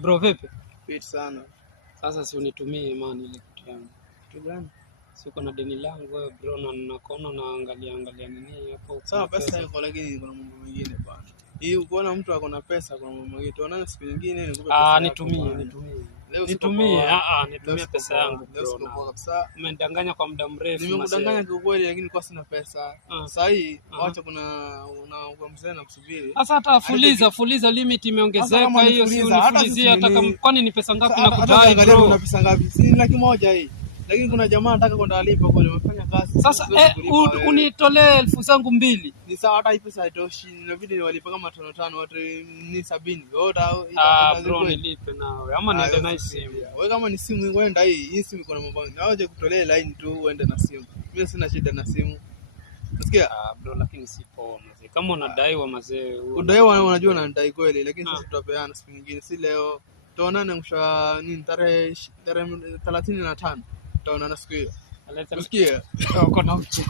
Bro vipi? Fit sana. Sasa si unitumie man ile kitu yangu. Kitu gani? Si uko na deni langu wewe bro, na nakuona naangalia nini hapo. Sawa, pesa iko lakini kuna mambo mengine bwana. Hii ukiona mtu ako na pesa kuna mambo mengine. Tuonane siku nyingine nikupe pesa. Nitumie. Nitumie pesa yangu bro. Leo siko kabisa. Umendanganya kwa muda mrefu. Nimekudanganya kwa kweli lakini kwa sina pesa. Sasa hii acha kuna mzee na kusubiri. Sasa hata fuliza limit imeongezeka hiyo, si unifulizia hata kama kwani ni pesa ngapi nakudai bro? Una pesa ngapi? Si 100,000 hii. Lakini kuna jamaa anataka kwenda alipa kwa nimefanya kazi. Sasa unitolee 2,000. Ni sawa, hata hii pesa haitoshi. Inabidi niwalipe kama 5 watu ni 70. Bro nilipe nawe ama niende na simu. Wewe kama ni simu uenda hii simu iko na mambo. Naoje kutolee line tu uende na simu. Mimi sina shida na simu. Nasikia? Bro lakini sipo mzee. Kama unadaiwa mzee. Udaiwa unajua unadai kweli, lakini sisi tutapeana siku nyingine, si leo. Tuonane mwisho nini tarehe 35. Tutaonana siku hiyo. Nasikia? Uko na uchi.